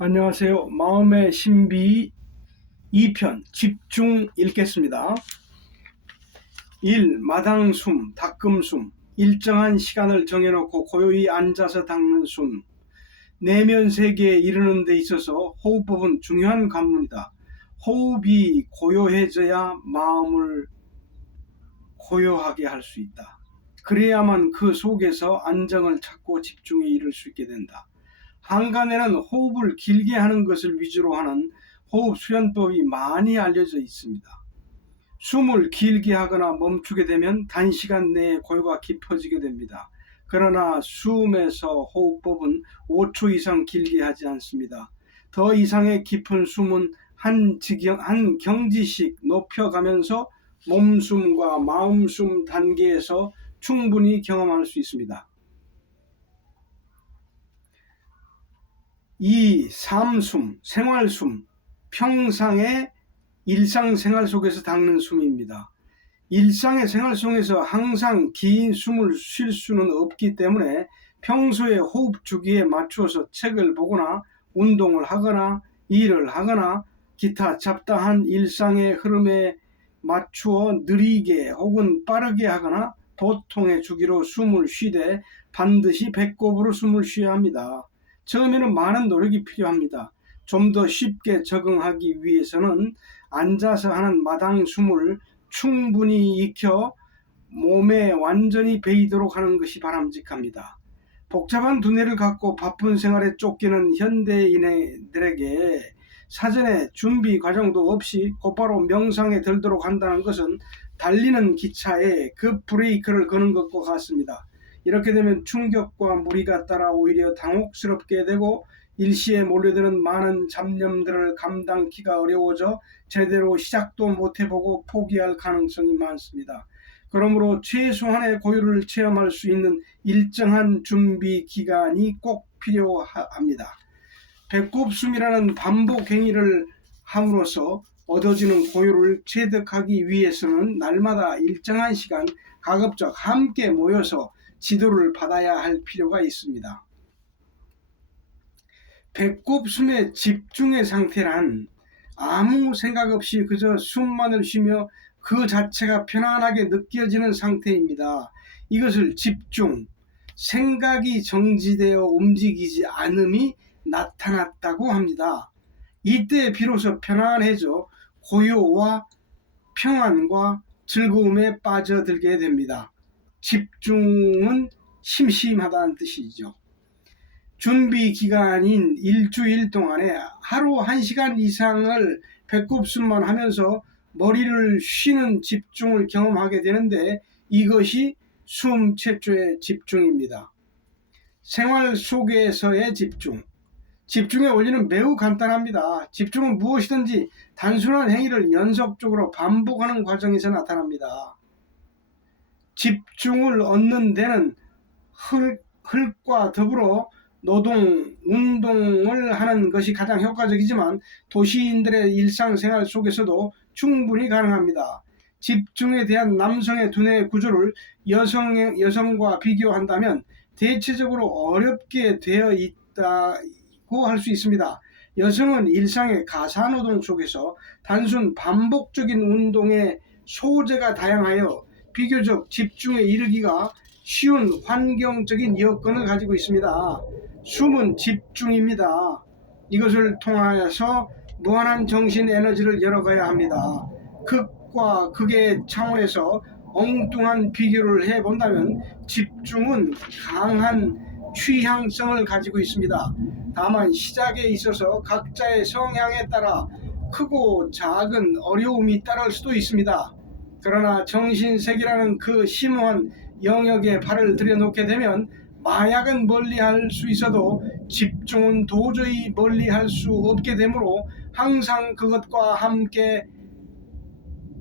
안녕하세요. 마음의 신비 2편 집중 읽겠습니다. 1. 마당숨, 닦음숨. 일정한 시간을 정해놓고 고요히 앉아서 닦는 숨. 내면 세계에 이르는 데 있어서 호흡법은 중요한 관문이다. 호흡이 고요해져야 마음을 고요하게 할 수 있다. 그래야만 그 속에서 안정을 찾고 집중에 이를 수 있게 된다. 한간에는 호흡을 길게 하는 것을 위주로 하는 호흡 수련법이 많이 알려져 있습니다. 숨을 길게 하거나 멈추게 되면 단시간 내에 고요가 깊어지게 됩니다. 그러나 숨에서 호흡법은 5초 이상 길게 하지 않습니다. 더 이상의 깊은 숨은 한 경지씩 높여가면서 몸숨과 마음숨 단계에서 충분히 경험할 수 있습니다. 2. 삶숨, 생활숨, 평상의 일상생활 속에서 닦는 숨입니다. 일상의 생활 속에서 항상 긴 숨을 쉴 수는 없기 때문에 평소에 호흡 주기에 맞추어서 책을 보거나 운동을 하거나 일을 하거나 기타 잡다한 일상의 흐름에 맞추어 느리게 혹은 빠르게 하거나 보통의 주기로 숨을 쉬되 반드시 배꼽으로 숨을 쉬어야 합니다. 처음에는 많은 노력이 필요합니다. 좀 더 쉽게 적응하기 위해서는 앉아서 하는 마당 숨을 충분히 익혀 몸에 완전히 배이도록 하는 것이 바람직합니다. 복잡한 두뇌를 갖고 바쁜 생활에 쫓기는 현대인들에게 사전에 준비 과정도 없이 곧바로 명상에 들도록 한다는 것은 달리는 기차에 급 브레이크를 거는 것과 같습니다. 이렇게 되면 충격과 무리가 따라 오히려 당혹스럽게 되고 일시에 몰려드는 많은 잡념들을 감당키가 어려워져 제대로 시작도 못해보고 포기할 가능성이 많습니다. 그러므로 최소한의 고요를 체험할 수 있는 일정한 준비 기간이 꼭 필요합니다. 배꼽숨이라는 반복 행위를 함으로써 얻어지는 고요를 체득하기 위해서는 날마다 일정한 시간 가급적 함께 모여서 지도를 받아야 할 필요가 있습니다. 배꼽숨의 집중의 상태란 아무 생각 없이 그저 숨만을 쉬며 그 자체가 편안하게 느껴지는 상태입니다. 이것을 집중, 생각이 정지되어 움직이지 않음이 나타났다고 합니다. 이때 비로소 편안해져 고요와 평안과 즐거움에 빠져들게 됩니다. 집중은 심심하다는 뜻이죠. 준비 기간인 일주일 동안에 하루 1시간 이상을 배꼽숨만 하면서 머리를 쉬는 집중을 경험하게 되는데 이것이 숨 최초의 집중입니다. 생활 속에서의 집중. 집중의 원리는 매우 간단합니다. 집중은 무엇이든지 단순한 행위를 연속적으로 반복하는 과정에서 나타납니다. 집중을 얻는 데는 흙과 더불어 노동, 운동을 하는 것이 가장 효과적이지만 도시인들의 일상생활 속에서도 충분히 가능합니다. 집중에 대한 남성의 두뇌 구조를 여성과 비교한다면 대체적으로 어렵게 되어 있다고 할 수 있습니다. 여성은 일상의 가사노동 속에서 단순 반복적인 운동의 소재가 다양하여 비교적 집중에 이르기가 쉬운 환경적인 여건을 가지고 있습니다. 숨은 집중입니다. 이것을 통하여서 무한한 정신 에너지를 열어가야 합니다. 극과 극의 차원에서 엉뚱한 비교를 해본다면 집중은 강한 취향성을 가지고 있습니다. 다만 시작에 있어서 각자의 성향에 따라 크고 작은 어려움이 따를 수도 있습니다. 그러나 정신세계라는 그 심오한 영역에 발을 들여놓게 되면 마약은 멀리할 수 있어도 집중은 도저히 멀리할 수 없게 되므로 항상 그것과 함께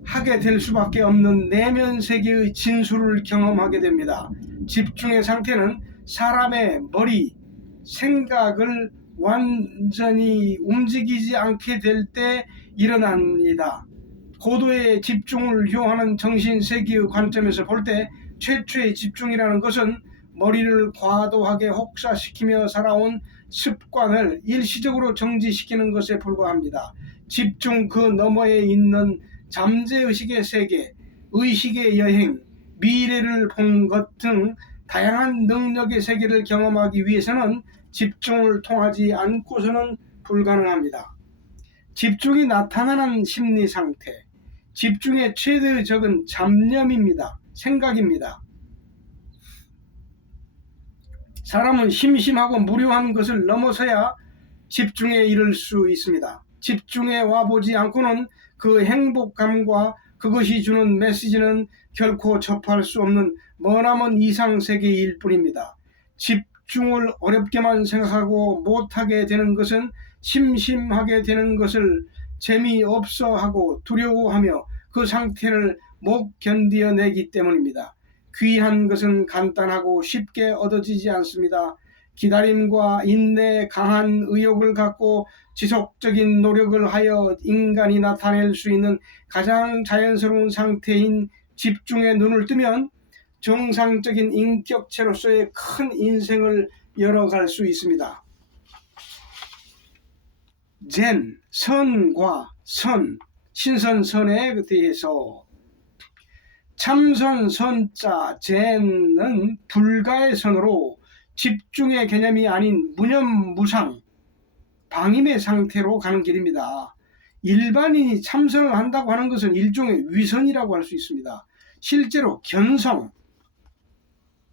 하게 될 수밖에 없는 내면 세계의 진수를 경험하게 됩니다. 집중의 상태는 사람의 머리, 생각을 완전히 움직이지 않게 될 때 일어납니다. 고도의 집중을 요하는 정신세계의 관점에서 볼 때 최초의 집중이라는 것은 머리를 과도하게 혹사시키며 살아온 습관을 일시적으로 정지시키는 것에 불과합니다. 집중 그 너머에 있는 잠재의식의 세계, 의식의 여행, 미래를 본 것 등 다양한 능력의 세계를 경험하기 위해서는 집중을 통하지 않고서는 불가능합니다. 집중이 나타나는 심리 상태, 집중의 최대의 적은 잡념입니다. 생각입니다. 사람은 심심하고 무료한 것을 넘어서야 집중에 이를 수 있습니다. 집중에 와보지 않고는 그 행복감과 그것이 주는 메시지는 결코 접할 수 없는 머나먼 이상세계일 뿐입니다. 집중을 어렵게만 생각하고 못하게 되는 것은 심심하게 되는 것을 재미없어 하고 두려워하며 그 상태를 못 견뎌내기 때문입니다. 귀한 것은 간단하고 쉽게 얻어지지 않습니다. 기다림과 인내에 강한 의욕을 갖고 지속적인 노력을 하여 인간이 나타낼 수 있는 가장 자연스러운 상태인 집중에 눈을 뜨면 정상적인 인격체로서의 큰 인생을 열어갈 수 있습니다. 젠, 선과 선, 신선선에 대해서 참선, 선자, 젠은 불가의 선으로 집중의 개념이 아닌 무념무상, 방임의 상태로 가는 길입니다. 일반인이 참선을 한다고 하는 것은 일종의 위선이라고 할 수 있습니다. 실제로 견성,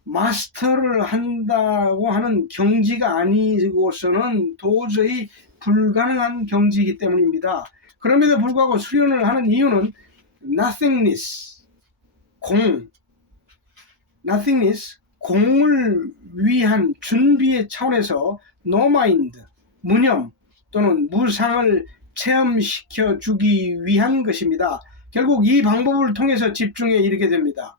마스터를 한다고 하는 경지가 아니고서는 도저히 불가능한 경지이기 때문입니다. 그럼에도 불구하고 수련을 하는 이유는 nothingness, nothingness, 공을 위한 준비의 차원에서 no mind, 무념 또는 무상을 체험시켜 주기 위한 것입니다. 결국 이 방법을 통해서 집중에 이르게 됩니다.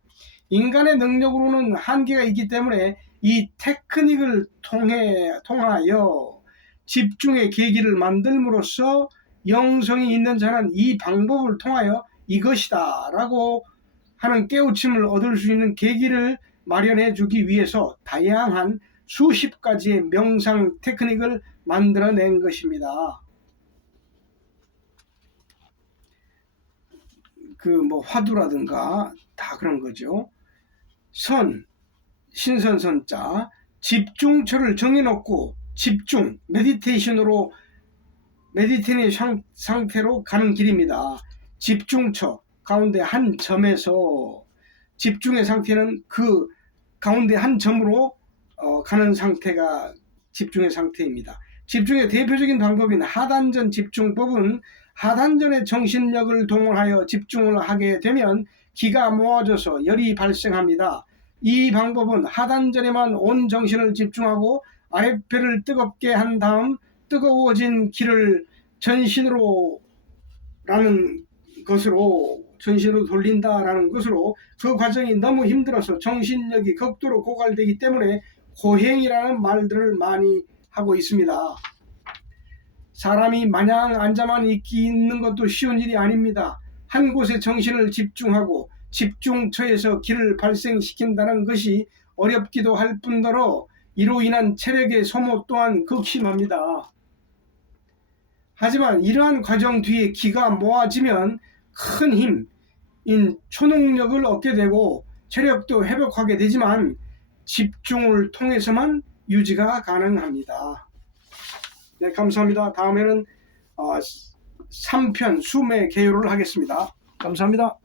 인간의 능력으로는 한계가 있기 때문에 이 테크닉을 통하여 집중의 계기를 만들므로써 영성이 있는 자는 이 방법을 통하여 이것이다 라고 하는 깨우침을 얻을 수 있는 계기를 마련해 주기 위해서 다양한 수십 가지의 명상 테크닉을 만들어낸 것입니다. 화두라든가 다 그런 거죠. 선, 신선선자, 집중처를 정해놓고 집중, 메디테이션으로 메디테이션 상태로 가는 길입니다. 집중처 가운데 한 점에서 집중의 상태는 그 가운데 한 점으로 가는 상태가 집중의 상태입니다. 집중의 대표적인 방법인 하단전 집중법은 하단전의 정신력을 동원하여 집중을 하게 되면 기가 모아져서 열이 발생합니다. 이 방법은 하단전에만 온 정신을 집중하고 아랫배를 뜨겁게 한 다음 뜨거워진 기를 전신으로 돌린다라는 것으로 그 과정이 너무 힘들어서 정신력이 극도로 고갈되기 때문에 고행이라는 말들을 많이 하고 있습니다. 사람이 마냥 앉아만 있는 것도 쉬운 일이 아닙니다. 한 곳에 정신을 집중하고 집중처에서 기를 발생시킨다는 것이 어렵기도 할 뿐더러 이로 인한 체력의 소모 또한 극심합니다. 하지만 이러한 과정 뒤에 기가 모아지면 큰 힘인 초능력을 얻게 되고 체력도 회복하게 되지만 집중을 통해서만 유지가 가능합니다. 네, 감사합니다. 다음에는 3편 숨의 개요를 하겠습니다. 감사합니다.